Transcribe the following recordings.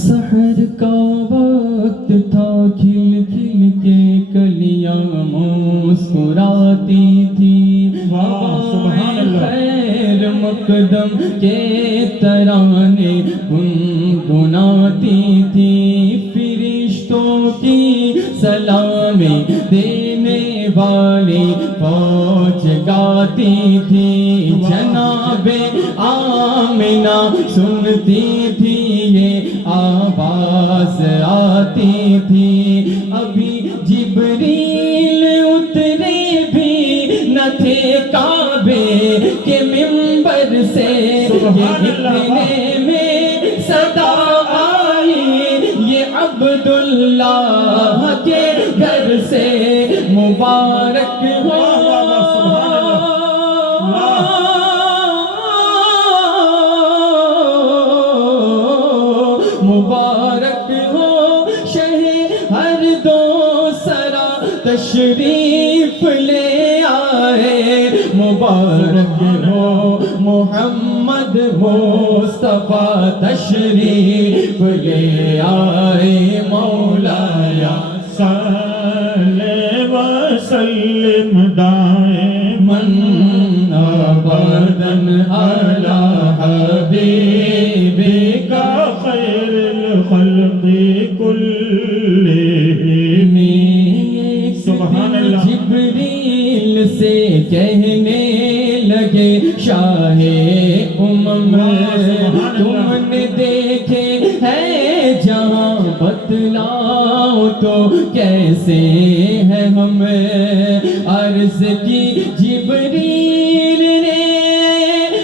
سحر کا وقت تھا، کھل کھل کے کلیاں مسکراتی تھی، خیر مقدم کے ترانے گنگناتی تھی، فرشتوں کی سلامی دینے والی فوج گاتی تھی، جناب آمنہ سنتی تھی یہ آواز آتی تھی، ابھی جبریل اترے بھی نہ تھے کعبے کے منبر سے، اتنے میں صدا آئی یہ عبداللہ کے گھر سے، مبارک ہو مبارک ہو شہر دو سرا تشریف لے آئے، مبارک ہو محمد مصطفیٰ تشریف لے آئے، مولایا صلی وسلم دائماً ابداً علی حبیبک خیر الخلق کلہم۔ سبحان اللہ۔ جبریل سے کہنے لگے شاہ امم، تم نے دیکھے ہے جہاں، بتلاؤ تو کیسے ہے ہم، عرض کی جبریل نے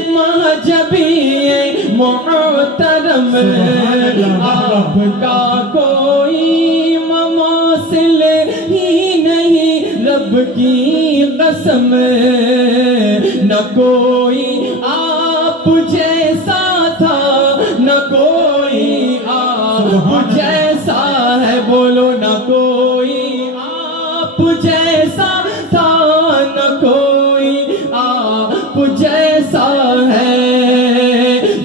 مہجبی محترم، آپ کا کوئی مماثل ہی نہیں، رب کی قسم نہ کوئی آپ جیسا تھا، نہ کوئی آپ جیسا ہے، بولو نہ کوئی آپ جیسا تھا، نہ کوئی آپ جیسا ہے،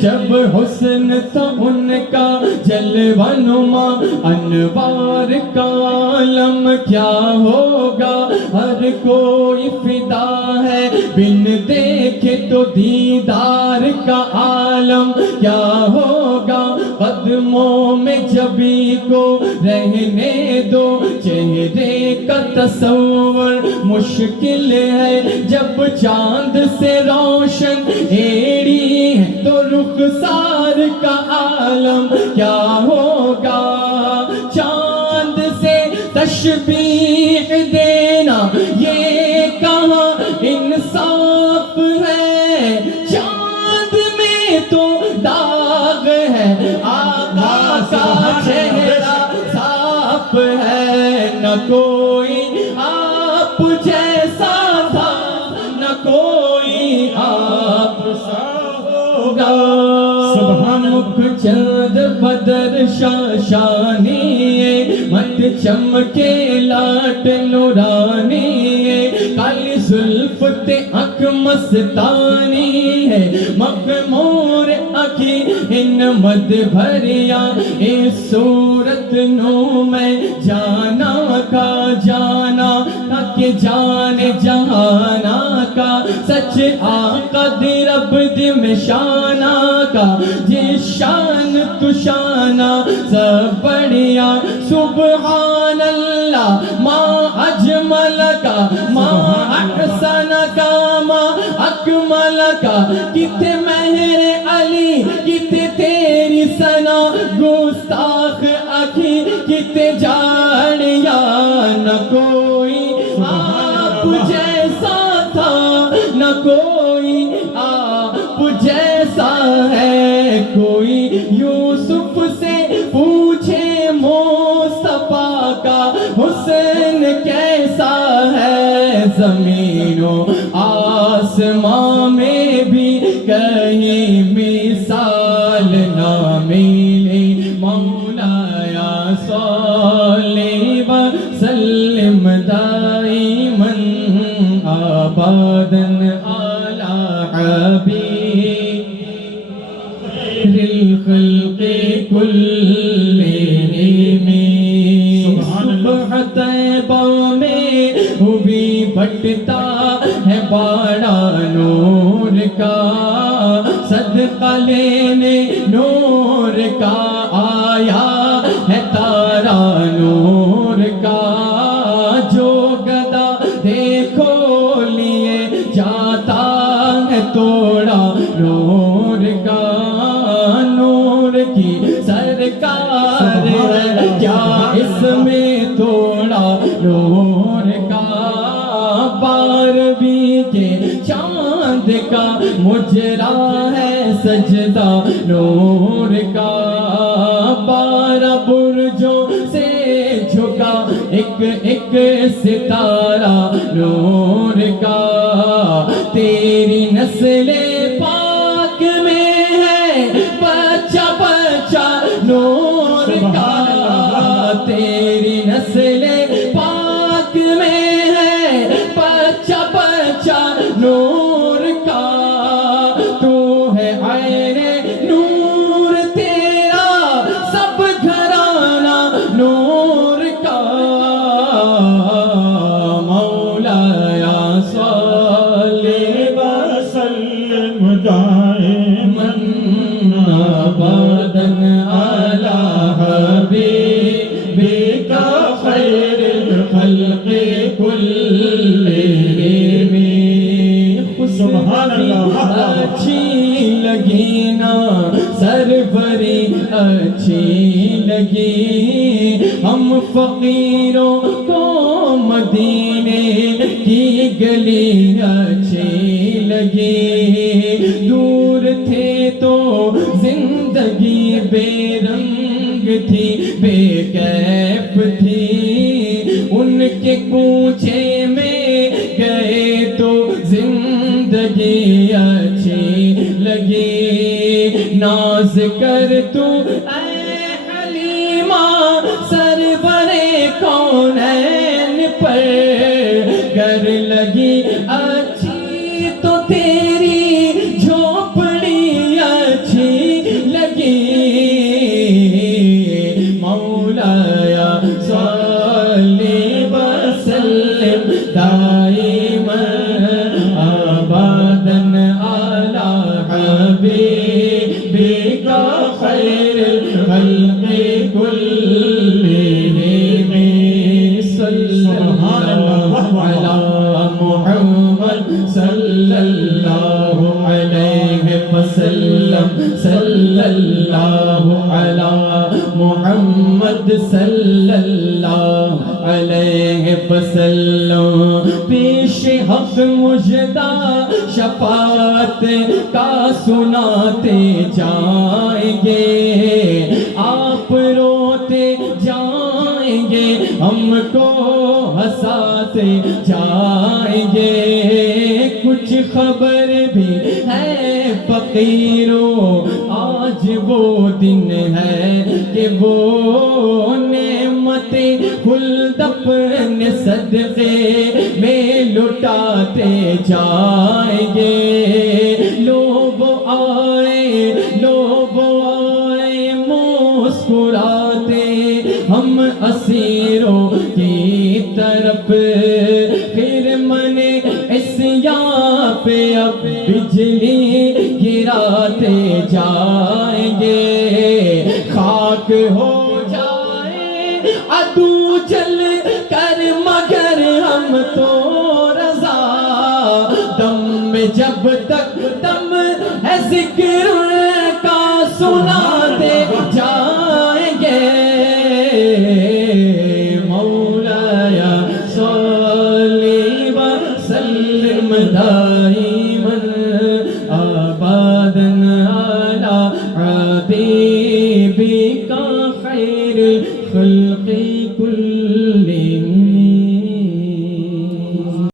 جب حسن تھا ان کا جلوہ نما، انوار کا عالم کیا ہوگا، ہر کوئی فدا ہے بن دیکھے تو دیدار کا عالم کیا ہوگا، قدموں میں جبی کو رہنے دو، چہرے کا تصور مشکل ہے، جب چاند سے روشن ایڑی ہے تو رخسار کا عالم کیا ہوگا، چاند سے تشبیہ دینا یہ کہاں انصاف ہے، چاند میں تو داغ ہے، آقا کا چہرہ صاف ہے، نہ کوئی آپ جیسا تھا، نہ کوئی آپ سا ہوگا، سبحان چند بدر شاشانی، مت چمکے لاٹ نورانی، کالی زلف تے آنکھ مستانی ہے، مغمور آنکھی ان مد بھریا، اس صورت نو میں جانا کا جانا کہ جان جہانا کا، سچ آقا دی رب دی میں شانہ کا، جس شان تو شانہ سب بڑھیا، سبحان اللہ ما اجمل کا، ما احسن کا، ما اکمل کا، کتے مہر علی کتے تیری ثنا، گستاخ آنکھی کتے جاڑیا، نہ کوئی آپ جیسا تھا، نہ کوئی آپ جیسا ہے، کوئی یوسف سے پوچھے مصطفیٰ کا حسن کیسا ہے، زمین و آسمان میں بھی کہیں مثال نہ ملی، مولایا صلی وسلم دائماً ابداً علی حبیب الخلق کل بٹتا ہے باڑا نور کا، صدقہ لینے نور کا آیا ہے تارا نور کا، جو گدا دیکھو لیے جاتا ہے توڑا نور کا، نور کی سرکار ہے کیا اس میں توڑا نور کا، بارہویں کے چاند کا مجرا ہے سجدہ نور کا، 12 برجوں سے جھکا ایک ایک ستارہ نور کا، تیری نسل پاک میں ہے بچہ بچہ نور کا، تیری نسل پاک میں ہے بچہ بچہ نور کا، تو ہے عین نور تیرا سب گھرانہ نور کا، مولایا صلی وسلم دائما ابدا علی حبیبک خیر الخلق کلہم، سبحان اللہ، اچھی لگی نا سربری اچھی لگی، ہم فقیروں کو مدینے کی گلی اچھی لگی، دور تھے تو زندگی بے رنگ تھی بے کیف تھی، ان کے کوچے میں گئے تو زندگی اچھی لگی، ناز کر تو اے حلیمہ سرور کونین پر، گر لگی اچھی تو تیری جھوپڑی اچھی لگی، مولایا صلی وسلم دائما ابدا علی حبیبک خیر الخلق کلہم، صلی اللہ علی محمد صلی اللہ علیہ وسلم، صلی اللہ علی محمد صلی اللہ علیہ وسلم، پیش حق مجدہ شفاعت کا سناتے جائیں گے، آپ روتے جائیں گے ہم کو ہنساتے جائیں گے، کچھ خبر بھی ہے فقیروں آج وہ دن ہے کہ وہ نعمتیں خلد اپنے صدقے میں لٹاتے جائیں گے، لوگ آئے مسکراتے ہم اسیروں کی طرف، پھر من عصیاں پہ اب بجلی گراتے جائیں گے، خاک ہو جائے عدو جل کر مگر ہم تو رضا، دم میں جب تک دم ہے ذکر